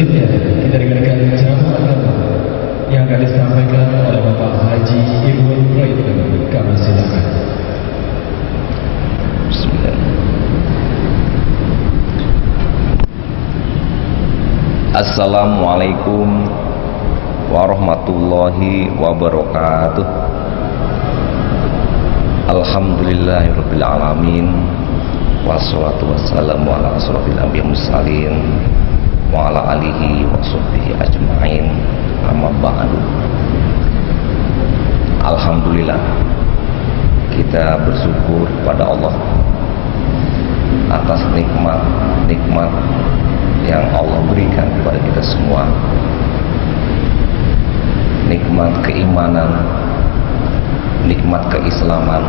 Selanjutnya kita dengarkan ceramah agama yang akan disampaikan oleh Bapak Haji Ibnu Raihan. Kami silakan. Bismillah. Assalamualaikum warahmatullahi wabarakatuh. Alhamdulillahirabbil alamin. Wassalatu wassalamu ala asrofil anbiya'i mursalin wa ala alihi wa sahbihi ajma'in. Amma ba'du. Alhamdulillah, kita bersyukur kepada Allah atas nikmat yang Allah berikan kepada kita semua. Nikmat keimanan, nikmat keislaman,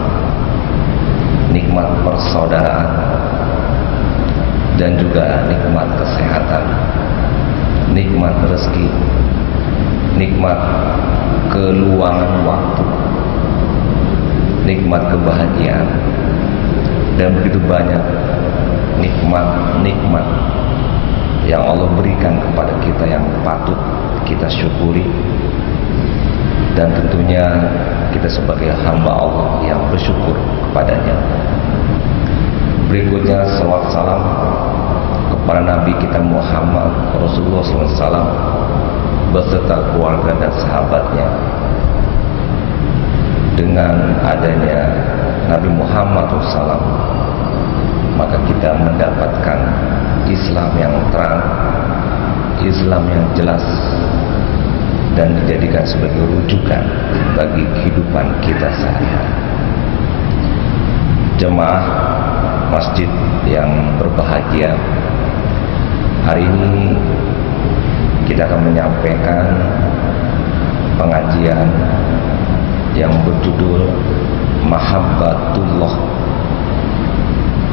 nikmat persaudaraan, dan juga nikmat kesehatan, nikmat rezeki, nikmat keluangan waktu, nikmat kebahagiaan, dan begitu banyak nikmat yang Allah berikan kepada kita yang patut kita syukuri. Dan tentunya kita sebagai hamba Allah yang bersyukur kepadanya. Berikutnya salawat salam kepada Nabi kita Muhammad Rasulullah SAW beserta keluarga dan sahabatnya. Dengan adanya Nabi Muhammad SAW, maka kita mendapatkan Islam yang terang, Islam yang jelas, dan dijadikan sebagai rujukan bagi kehidupan kita sehari-hari. Jemaah masjid yang berbahagia, hari ini kita akan menyampaikan pengajian yang berjudul Mahabbatullah.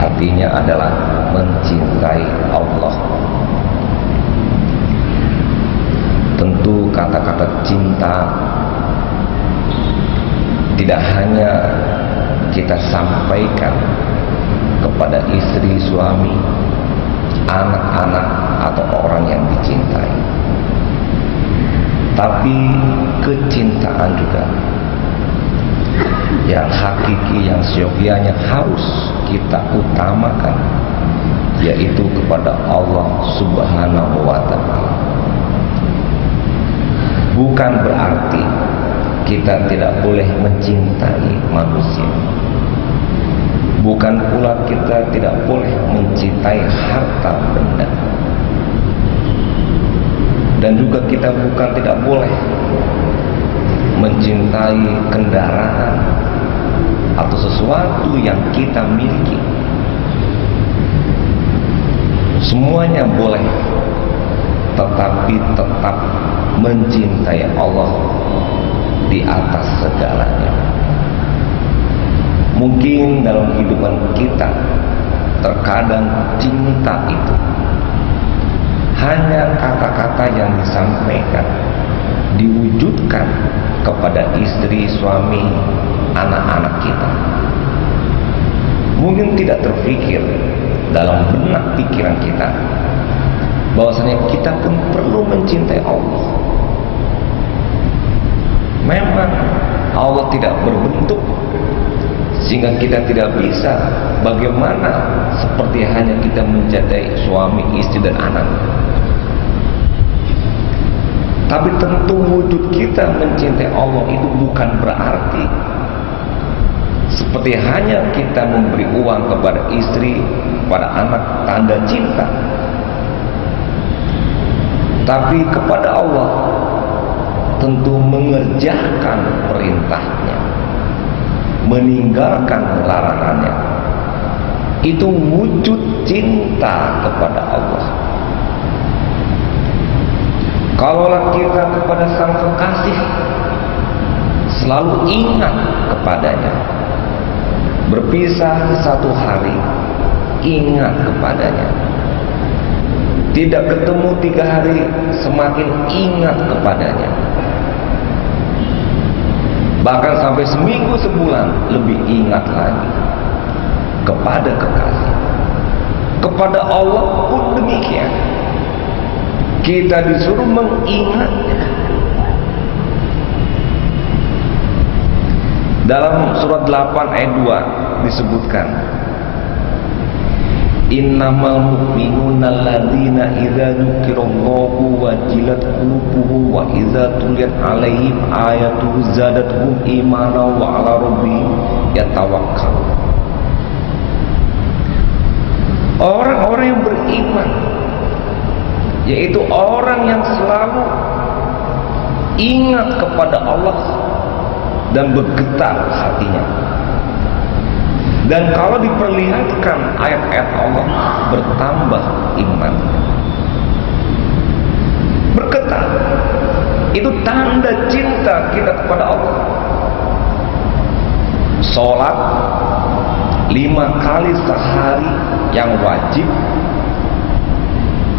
Artinya adalah mencintai Allah. Tentu kata-kata cinta tidak hanya kita sampaikan kepada istri, suami, anak-anak, atau orang yang dicintai, tapi kecintaan juga yang hakiki, yang seyogianya harus kita utamakan, yaitu kepada Allah Subhanahu wa Ta'ala. Bukan berarti kita tidak boleh mencintai manusia. Bukan pula kita tidak boleh mencintai harta benda. Dan juga kita bukan tidak boleh mencintai kendaraan atau sesuatu yang kita miliki. Semuanya boleh, tetapi tetap mencintai Allah di atas segalanya. Mungkin dalam kehidupan kita terkadang cinta itu hanya kata-kata yang disampaikan, diwujudkan kepada istri, suami, anak-anak kita. Mungkin tidak terfikir dalam benak pikiran kita bahwasanya kita pun perlu mencintai Allah. Memang Allah tidak berbentuk sehingga kita tidak bisa bagaimana seperti hanya kita mencintai suami, istri, dan anak. Tapi tentu wujud kita mencintai Allah itu bukan berarti seperti hanya kita memberi uang kepada istri, kepada anak, tanda cinta. Tapi kepada Allah tentu mengerjakan perintahnya, meninggalkan larangannya. Itu wujud cinta kepada Allah. Kalaulah kita kepada Sang Kekasih selalu ingat kepadanya, berpisah satu hari ingat kepadanya, tidak ketemu 3 hari semakin ingat kepadanya, bahkan sampai seminggu, sebulan lebih ingat lagi kepada kekasih. Kepada Allah pun demikian. Kita disuruh mengingatnya. Dalam surat 8 ayat 2 disebutkan, innamal mu'minuna alladzina idza dzukirallahu wajilat qulubuhum wa idza tuliyat 'alaihim ayatuhu zadatuhum imanan wa 'ala rabbihim yatawakkalun. Orang-orang yang beriman, yaitu orang yang selalu ingat kepada Allah dan bergetar hatinya. Dan kalau diperlihatkan ayat-ayat Allah, bertambah iman, bergetar. Itu tanda cinta kita kepada Allah. Sholat 5 kali sehari yang wajib,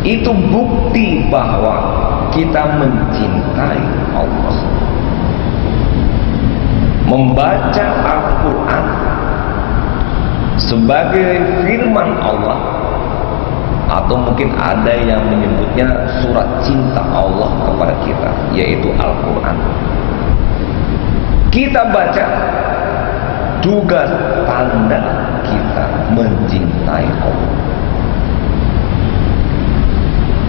itu bukti bahwa kita mencintai Allah. Membaca Al-Quran sebagai firman Allah, atau mungkin ada yang menyebutnya surat cinta Allah kepada kita, yaitu Al-Quran. Kita baca juga tanda kita mencintai Allah.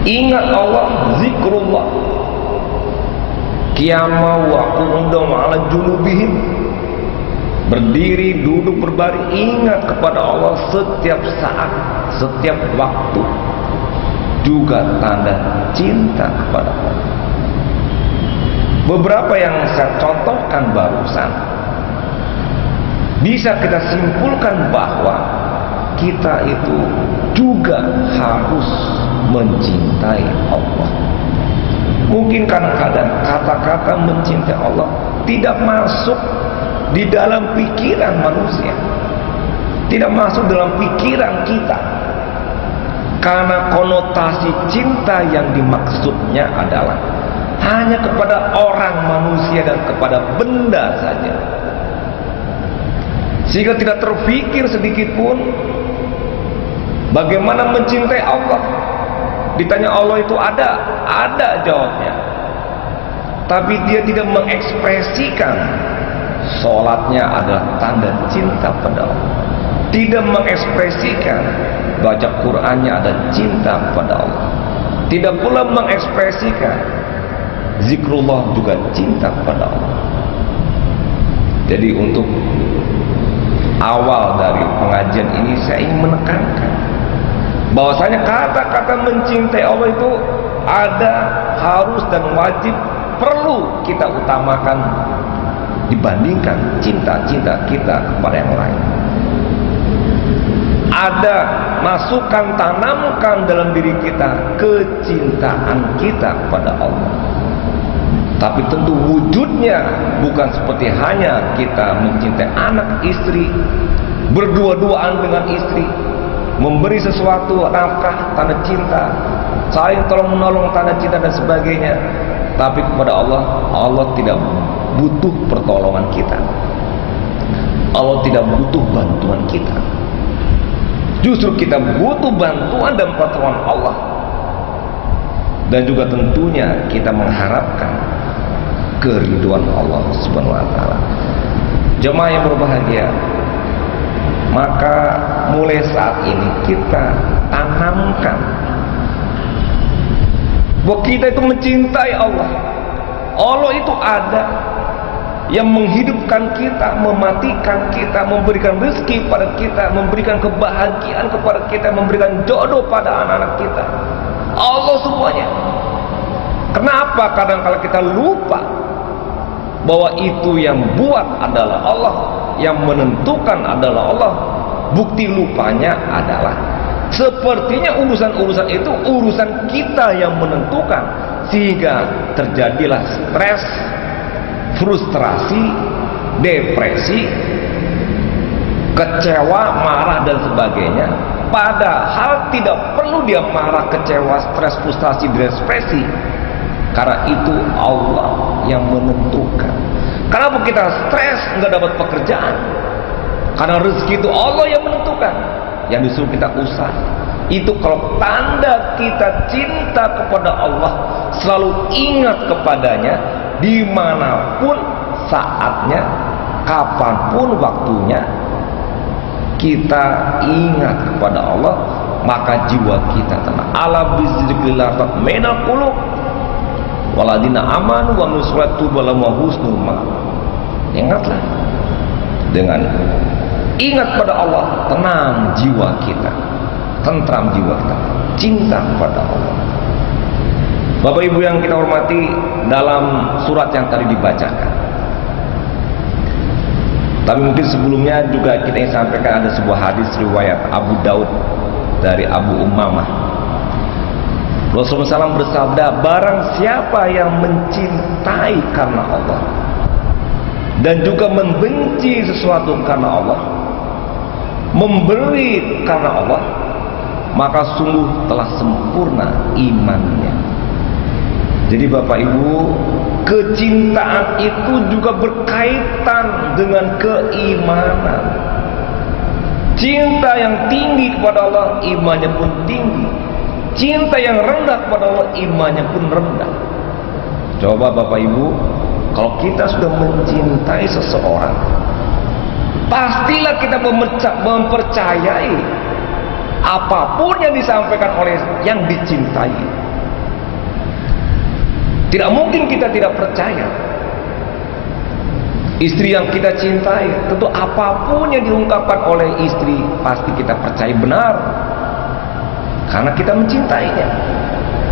Ingat Allah, zikrullah, qiyama wa qu'udan ala junubihim, berdiri, duduk, berbaring, ingat kepada Allah setiap saat, setiap waktu, juga tanda cinta kepada Allah. Beberapa yang saya contohkan barusan, bisa kita simpulkan bahwa kita itu juga harus mencintai Allah. Mungkin kadang-kadang kata-kata mencintai Allah tidak masuk di dalam pikiran manusia, tidak masuk dalam pikiran kita, karena konotasi cinta yang dimaksudnya adalah hanya kepada orang manusia dan kepada benda saja, sehingga tidak terfikir sedikit pun bagaimana mencintai Allah. Ditanya Allah itu ada jawabnya, tapi dia tidak mengekspresikan. Sholatnya adalah tanda cinta pada Allah, tidak mengekspresikan. Baca Qur'annya ada cinta pada Allah, tidak pula mengekspresikan. Zikrullah juga cinta pada Allah. Jadi untuk awal dari pengajian ini saya ingin menekankan bahwasanya kata-kata mencintai Allah itu ada, harus dan wajib, perlu kita utamakan dibandingkan cinta-cinta kita kepada yang lain. Ada, masukkan, tanamkan dalam diri kita kecintaan kita kepada Allah. Tapi tentu wujudnya bukan seperti hanya kita mencintai anak istri, berdua-duaan dengan istri, memberi sesuatu nafkah tanda cinta, saling tolong menolong tanda cinta dan sebagainya. Tapi kepada Allah, Allah tidak butuh pertolongan kita, Allah tidak butuh bantuan kita. Justru kita butuh bantuan dan pertolongan Allah. Dan juga tentunya kita mengharapkan keriduan Allah Subhanahu wa taala. Jemaah yang berbahagia, maka mulai saat ini kita tanamkan bahwa kita itu mencintai Allah. Allah itu ada, yang menghidupkan kita, mematikan kita, memberikan rezeki pada kita, memberikan kebahagiaan kepada kita, memberikan jodoh pada anak-anak kita. Allah semuanya. Kenapa kadang-kala kita lupa bahwa itu yang buat adalah Allah, yang menentukan adalah Allah? Bukti lupanya adalah sepertinya urusan-urusan itu urusan kita yang menentukan, sehingga terjadilah stres, frustrasi, depresi, kecewa, marah dan sebagainya. Padahal tidak perlu dia marah, kecewa, stres, frustrasi, depresi, karena itu Allah yang menentukan. Kenapa kita stres nggak dapat pekerjaan? Karena rezeki itu Allah yang menentukan. Yang disuruh kita usaha, Itu kalau tanda kita cinta kepada Allah, selalu ingat kepadanya dimanapun saatnya, kapanpun waktunya. Kita ingat kepada Allah, maka jiwa kita tenang. Ala bizikrillah tatma'innul qulub. Waladina amanu wa nusratu balam wa husnul ma'ab. Ingatlah, dengan ingat pada Allah, tenang jiwa kita, tentram jiwa kita, cinta kepada Allah. Bapak Ibu yang kita hormati, dalam surat yang tadi dibacakan, tapi mungkin sebelumnya juga kita ingin sampaikan ada sebuah hadis riwayat Abu Daud dari Abu Umamah. Rasulullah SAW bersabda, barang siapa yang mencintai karena Allah dan juga membenci sesuatu karena Allah, memberi karena Allah, maka sungguh telah sempurna imannya. Jadi Bapak Ibu, kecintaan itu juga berkaitan dengan keimanan. Cinta yang tinggi kepada Allah, imannya pun tinggi. Cinta yang rendah kepada Allah, imannya pun rendah. Coba Bapak Ibu, kalau kita sudah mencintai seseorang, pastilah kita mempercayai apapun yang disampaikan oleh yang dicintai. Tidak mungkin kita tidak percaya. Istri yang kita cintai, tentu apapun yang diungkapkan oleh istri pasti kita percaya benar, karena kita mencintainya.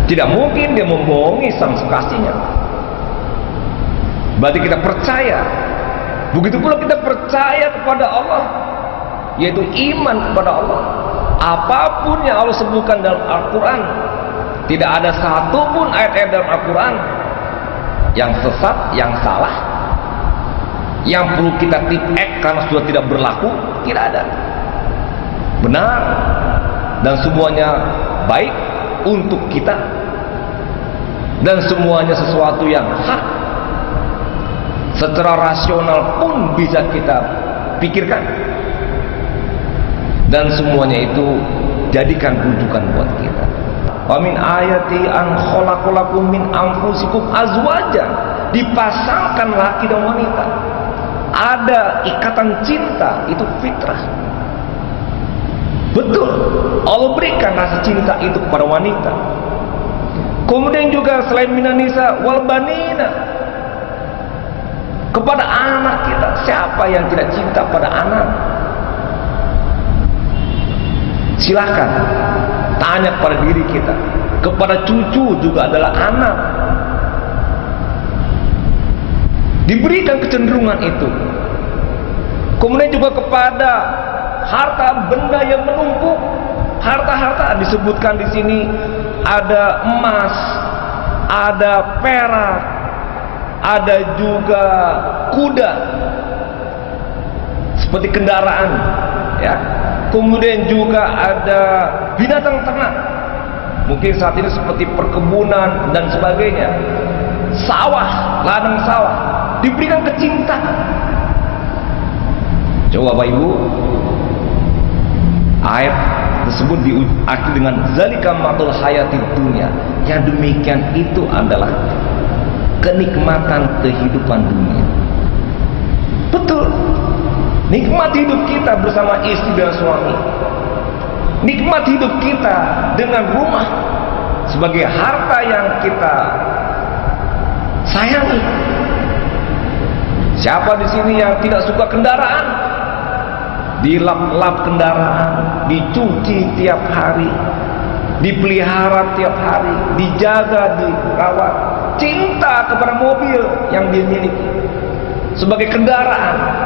Tidak mungkin dia membohongi sang kekasihnya. Berarti kita percaya. Begitu pula kita percaya kepada Allah, yaitu iman kepada Allah. Apapun yang Allah sebutkan dalam Al-Quran, tidak ada satupun ayat-ayat dalam Al-Quran yang sesat, yang salah, yang perlu kita tip-ek karena sudah tidak berlaku. Tidak ada. Benar, dan semuanya baik untuk kita, dan semuanya sesuatu yang hak, secara rasional pun bisa kita pikirkan, dan semuanya itu jadikan rujukan buat kita. Wa min ayati an khalaqalakum min anfusikum azwajan, dipasangkan laki dan wanita. Ada ikatan cinta, itu fitrah. Betul, Allah berikan rasa cinta itu kepada wanita. Kemudian juga selain minan nisa wal banina, kepada anak kita. Siapa yang tidak cinta pada anak? Silakan tanya kepada diri kita. Kepada cucu juga adalah anak. Diberikan kecenderungan itu. Kemudian juga kepada harta benda yang menumpuk. Harta-harta disebutkan di sini, ada emas, ada perak, ada juga kuda, seperti kendaraan, ya. Kemudian juga ada binatang ternak, mungkin saat ini seperti perkebunan dan sebagainya, sawah, ladang sawah, diberikan kecintaan. Coba Bapak Ibu, ayat tersebut diakhiri dengan zalika matul hayatid dunya. Yang demikian itu adalah kenikmatan kehidupan dunia. Betul. Nikmat hidup kita bersama istri dan suami, nikmat hidup kita dengan rumah sebagai harta yang kita sayangi. Siapa di sini yang tidak suka kendaraan? Dilap-lap kendaraan, dicuci tiap hari, dipelihara tiap hari, dijaga, dirawat. Cinta kepada mobil yang dimiliki sebagai kendaraan.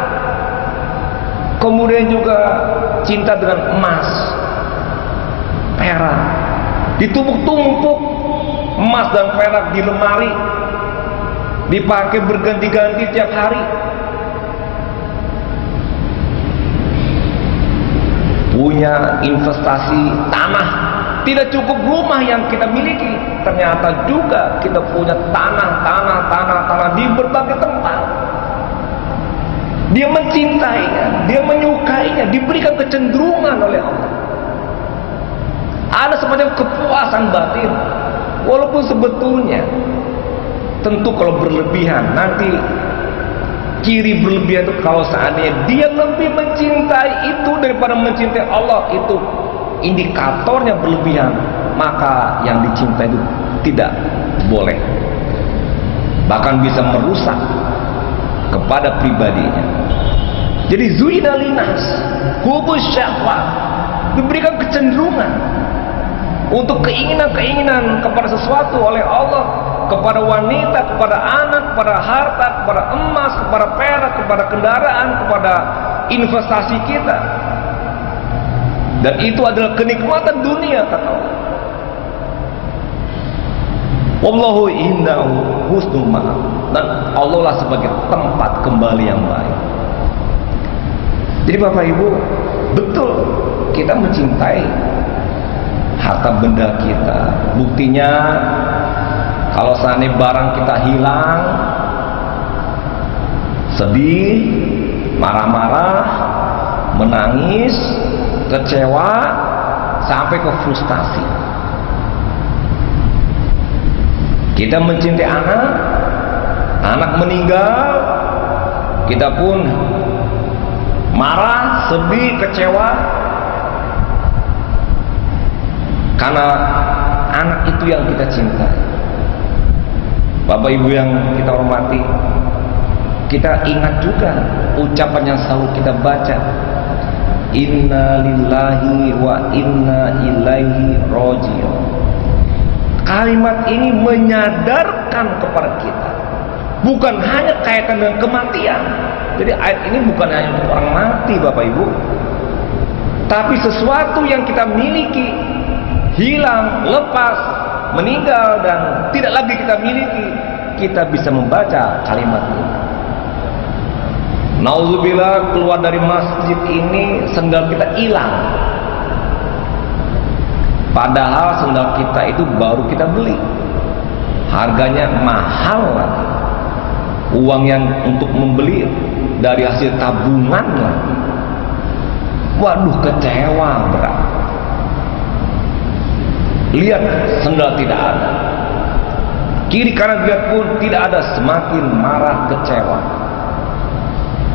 Kemudian juga cinta dengan emas, perak, ditumpuk-tumpuk emas dan perak di lemari, dipakai berganti-ganti tiap hari. Punya investasi tanah, tidak cukup rumah yang kita miliki, ternyata juga kita punya tanah di berbagai tempat. Dia mencintainya, dia menyukainya, diberikan kecenderungan oleh Allah. Ada semacam kepuasan batin. Walaupun sebetulnya tentu kalau berlebihan, nanti ciri berlebihan itu kalau seandainya dia lebih mencintai itu daripada mencintai Allah, itu indikatornya berlebihan, maka yang dicintai itu tidak boleh, bahkan bisa merusak kepada pribadinya. Jadi zuyina linas hubus syahwat, diberikan kecenderungan untuk keinginan-keinginan kepada sesuatu oleh Allah, kepada wanita, kepada anak, kepada harta, kepada emas, kepada perak, kepada kendaraan, kepada investasi kita. Dan itu adalah kenikmatan dunia, kata Allah. Wallahu indahu husnul ma'ab. Dan Allah lah sebagai tempat kembali yang baik. Jadi Bapak Ibu, betul kita mencintai harta benda kita. Buktinya kalau seandainya barang kita hilang, sedih, marah-marah, menangis, kecewa, sampai ke frustasi. Kita mencintai anak, anak meninggal, kita pun marah, sedih, kecewa, karena anak itu yang kita cintai. Bapak Ibu yang kita hormati, kita ingat juga ucapan yang selalu kita baca, inna lillahi wa inna ilaihi raji'un. Kalimat ini menyadarkan kepada kita, bukan hanya kaitan dengan kematian. Jadi ayat ini bukan hanya untuk orang mati Bapak Ibu, tapi sesuatu yang kita miliki hilang, lepas, meninggal, dan tidak lagi kita miliki, kita bisa membaca kalimat ini. Nauzubillah, keluar dari masjid ini sendal kita hilang, padahal sendal kita itu baru kita beli, harganya mahal lagi, uang yang untuk membeli dari hasil tabungan lagi. Waduh, kecewa berat. Lihat sendal tidak ada, kiri kanan lihat pun tidak ada, semakin marah, kecewa.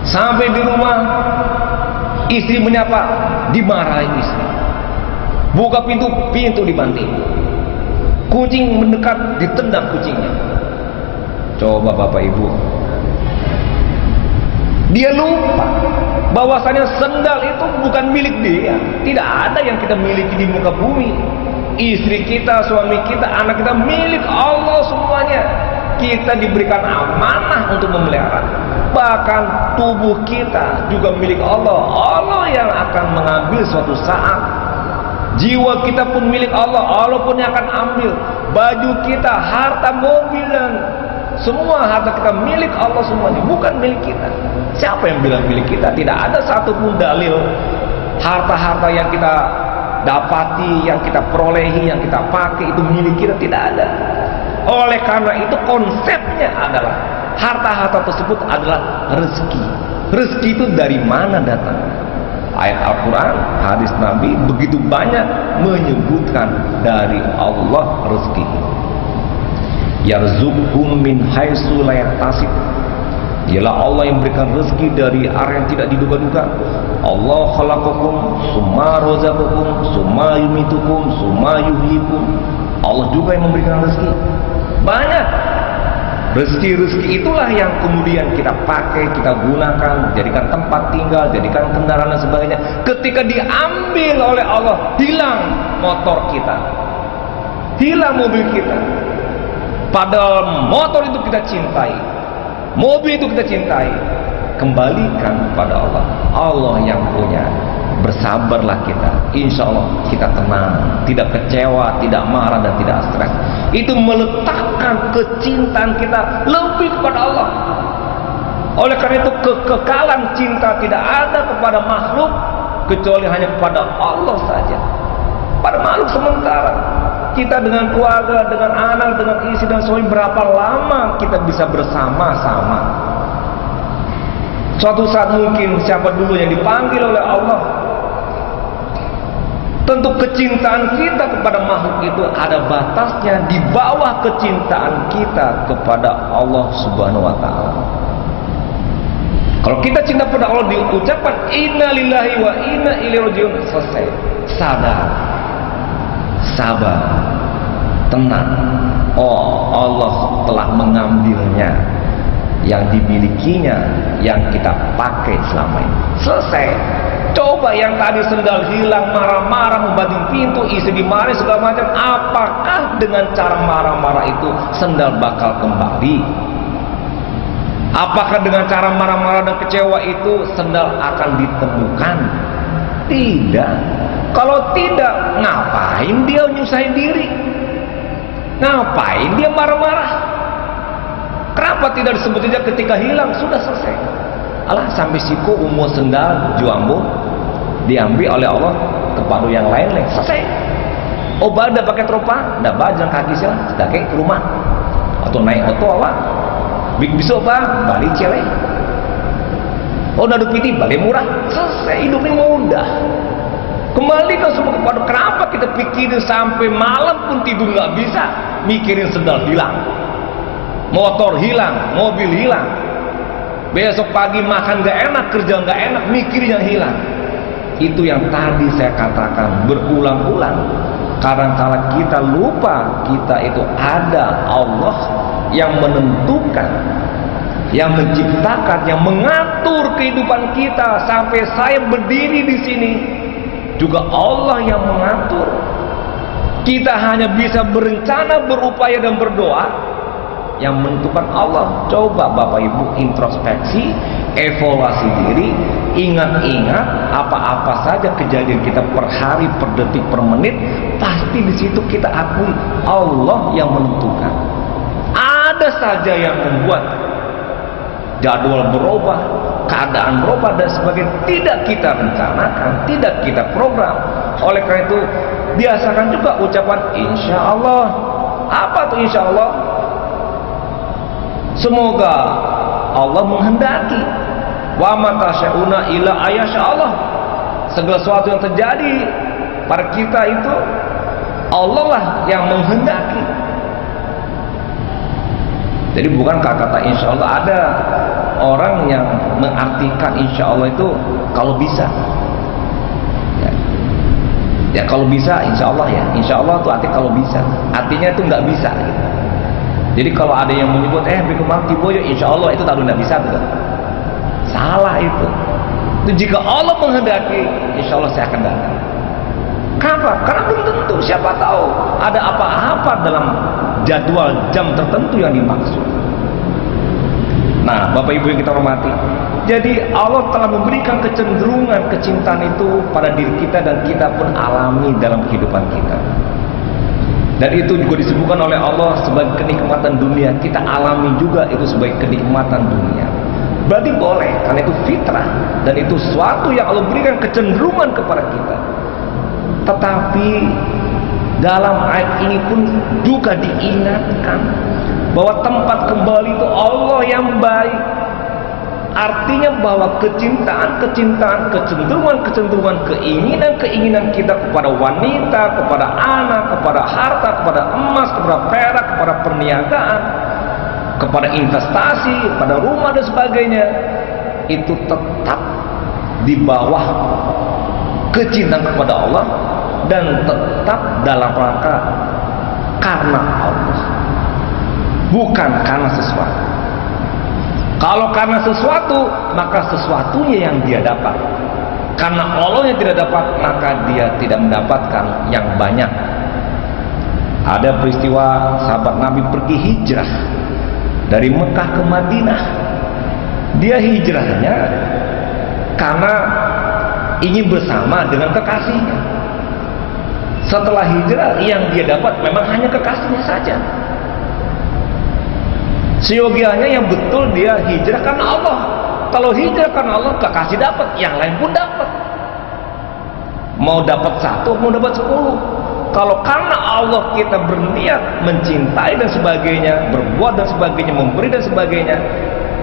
Sampai di rumah, istri menyapa, dimarahi istri. Buka pintu, pintu dibanting. Kucing mendekat, ditendang kucingnya. Coba Bapak Ibu, dia lupa bahwasanya sendal itu bukan milik dia. Tidak ada yang kita miliki di muka bumi. Istri kita, suami kita, anak kita milik Allah semuanya. Kita diberikan amanah untuk memelihara. Bahkan tubuh kita juga milik Allah. Allah yang akan mengambil suatu saat. Jiwa kita pun milik Allah. Allah pun yang akan ambil. Baju kita, harta, mobil, dan semua harta kita milik Allah semuanya, bukan milik kita. Siapa yang bilang milik kita? Tidak ada satupun dalil harta-harta yang kita dapati, yang kita perolehi, yang kita pakai itu milik kita, tidak ada. Oleh karena itu konsepnya adalah harta-harta tersebut adalah rezeki. Rezeki itu dari mana datang? Ayat Al-Quran, hadis Nabi begitu banyak menyebutkan dari Allah rezeki. Yarzuqhum min haitsu la yahtasib. Ialah Allah yang memberikan rezeki dari arah yang tidak diduga-duga. Allah khalaqakum summa razaqakum summa yumitukum summa yuhyikum. Allah juga yang memberikan rezeki. Banyak. Rezeki-rezeki itulah yang kemudian kita pakai, kita gunakan, jadikan tempat tinggal, jadikan kendaraan dan sebagainya. Ketika diambil oleh Allah, hilang motor kita, hilang mobil kita. Padahal motor itu kita cintai, mobil itu kita cintai. Kembalikan kepada Allah. Allah yang punya. Bersabarlah kita. Insya Allah kita tenang, tidak kecewa, tidak marah, dan tidak stres. Itu meletakkan kecintaan kita lebih kepada Allah. Oleh karena itu kekekalan cinta tidak ada kepada makhluk kecuali hanya kepada Allah saja. Pada makhluk sementara. Kita dengan keluarga, dengan anak, dengan istri dan suami, berapa lama kita bisa bersama-sama? Suatu saat mungkin siapa dulu yang dipanggil oleh Allah, Tentu kecintaan kita kepada makhluk itu ada batasnya, di bawah kecintaan kita kepada Allah Subhanahu wa taala. Kalau kita cinta pada Allah diucapkan inna lillahi wa inna ilaihi rajiun, selesai. Sadar, sabar, tenang. Oh, Allah telah mengambilnya, yang dimilikinya, yang kita pakai selama ini. Selesai. Coba yang tadi sendal hilang, marah-marah, membanting pintu, isi dimarahi segala macam. Apakah dengan cara marah-marah itu sendal bakal kembali? Apakah dengan cara marah-marah dan kecewa itu sendal akan ditemukan? Tidak. Kalau tidak, ngapain dia nyusahin diri? Ngapain dia marah-marah? Kenapa tidak disebut saja ketika hilang? Sudah selesai. Alah, sampai siku umur sendal juambo diambil oleh Allah kepada yang lain, selesai. Oh, dah pakai teropa, dah jalan kaki sih, dah ke rumah atau naik auto awak. Big bisa apa? Balik cewek. Oh, dah dupiti balik murah, selesai. Hidup ini mudah. Kembalikan semua kepada kenapa kita pikirin sampai malam pun tidur nggak bisa, mikirin sendal hilang, motor hilang, mobil hilang. Besok pagi makan gak enak, kerja gak enak, mikirin yang hilang. Itu yang tadi saya katakan berulang-ulang. Kadang-kala kita lupa kita itu ada Allah yang menentukan, yang menciptakan, yang mengatur kehidupan kita. Sampai saya berdiri di sini juga Allah yang mengatur. Kita hanya bisa berencana, berupaya dan berdoa. Yang menentukan Allah. Coba Bapak Ibu introspeksi, evaluasi diri, ingat-ingat apa-apa saja kejadian kita per hari, per detik, per menit, pasti di situ kita akui Allah yang menentukan. Ada saja yang membuat jadwal berubah, keadaan berubah dan sebagainya, tidak kita rencanakan, tidak kita program. Oleh karena itu biasakan juga ucapan insya Allah. Apa tuh insya Allah? Semoga Allah menghendaki. Wa ma tasyauna illa ayasya Allah. Segala sesuatu yang terjadi pada kita itu Allah lah yang menghendaki. Jadi bukan kata insya Allah. Ada orang yang mengartikan insya Allah itu kalau bisa. Ya kalau bisa insya Allah ya. Insya Allah itu artinya kalau bisa. Artinya itu nggak bisa. Gitu. Jadi kalau ada yang menyebut bikumam tiboyo insya Allah itu tahu tidak bisa tuh. Salah itu. Itu jika Allah menghendaki insya Allah saya akan datang. Kenapa? Karena belum tentu. Siapa tahu ada apa-apa dalam jadwal jam tertentu yang dimaksud. Nah, Bapak Ibu yang kita hormati, jadi Allah telah memberikan kecenderungan kecintaan itu pada diri kita dan kita pun alami dalam kehidupan kita. Dan itu juga disebutkan oleh Allah sebagai kenikmatan dunia. Kita alami juga itu sebagai kenikmatan dunia. Berarti boleh, karena itu fitrah. Dan itu sesuatu yang Allah berikan kecenderungan kepada kita. Tetapi dalam ayat ini pun juga diingatkan bahwa tempat kembali itu Allah yang baik. Artinya bahwa kecintaan, kecenderungan, keinginan kita kepada wanita, kepada anak, kepada harta, kepada emas, kepada perak, kepada perniagaan, kepada investasi, pada rumah dan sebagainya, itu tetap di bawah kecintaan kepada Allah dan tetap dalam rangka karena Allah, bukan karena sesuatu. Kalau karena sesuatu, maka sesuatunya yang dia dapat. Karena Allah yang tidak dapat, maka dia tidak mendapatkan yang banyak. Ada peristiwa sahabat Nabi pergi hijrah dari Mekah ke Madinah. Dia hijrahnya karena ingin bersama dengan kekasihnya. Setelah hijrah, yang dia dapat memang hanya kekasihnya saja. Seyogianya yang betul dia hijrah karena Allah. Kalau hijrah karena Allah, kekasih dapat, yang lain pun dapat. Mau dapat 1, mau dapat 10. Kalau karena Allah kita berniat mencintai dan sebagainya, berbuat dan sebagainya, memberi dan sebagainya,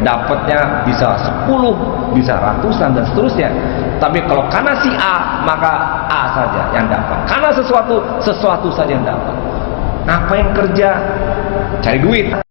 dapatnya bisa 10, bisa ratusan dan seterusnya. Tapi kalau karena si A, maka A saja yang dapat. Karena sesuatu saja yang dapat. Ngapain kerja? Cari duit.